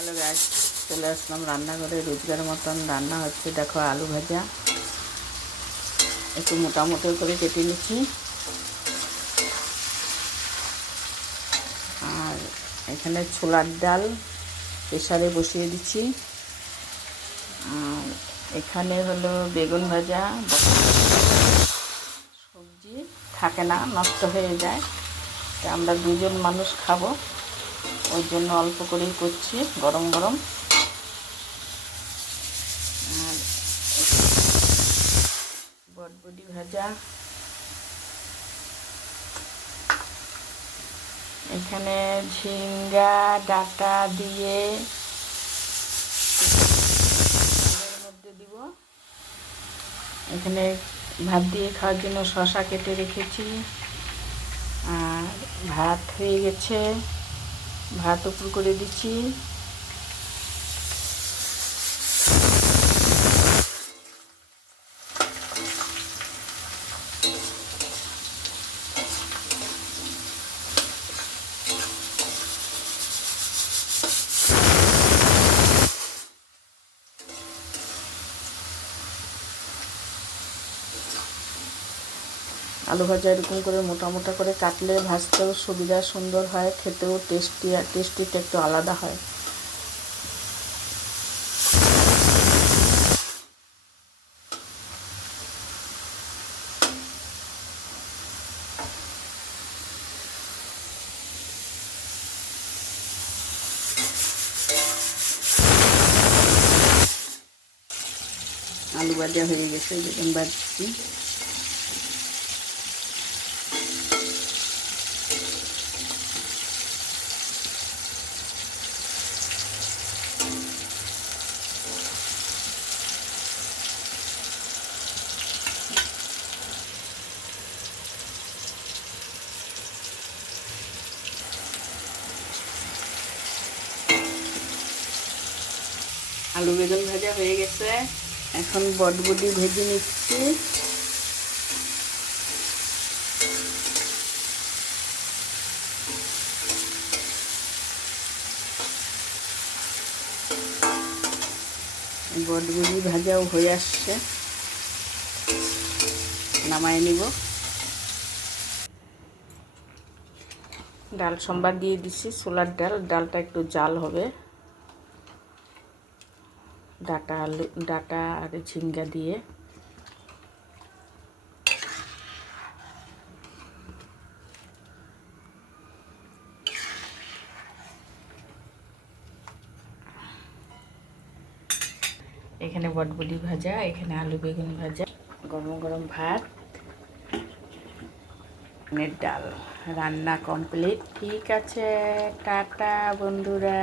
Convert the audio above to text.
Hello guys, চলে আসলাম রান্নাঘরে। রোজগার মতন রান্না হচ্ছে। দেখো, আলু ভাজা একটু মোটা মোটা করে কেটে নিচ্ছি, আর এখানে ছোলার ডাল প্রেসারে বসিয়ে দিচ্ছি, আর এখানে হলো বেগুন ভাজা। সবজি থাকে না, নষ্ট হয়ে যায়, তা আমরা দুজন মানুষ খাবো, ওই জন্য অল্প করেই করছি, গরম গরম। আর বটবটি ভাজা, এখানে ঝিঙ্গা ডাঁটা দিয়ে এর মধ্যে দিব। এখানে ভাত দিয়ে খাওয়ার জন্য শসা কেটে রেখেছি, আর ভাত হয়ে গেছে, ভাত উপর করে দিচ্ছি। আলু ভাজা এরকম করে মোটা মোটা করে কাটলে ভাজতেও সুবিধা, সুন্দর হয়, খেতেও টেস্টিটা একটু আলাদা হয়। আলু ভাজা হয়ে গেছে, বেগুন ভাজছি। আলু বেগুন ভাজা হয়ে গেছে, এখন বটবটি ভেজে নিচ্ছি। বটবটি ভাজাও হয়ে আসছে, নামায় নিব। ডাল সম্বার দিয়ে দিচ্ছি, ছোলার ডাল, ডালটা একটু জাল হবে। ডাঁটা আর ঝিঙ্গা দিয়ে এখানে বটবটি ভাজা, এখানে আলু বেগুন ভাজা, গরম গরম ভাত, ডাল, রান্না কমপ্লিট। ঠিক আছে, টাটা বন্ধুরা।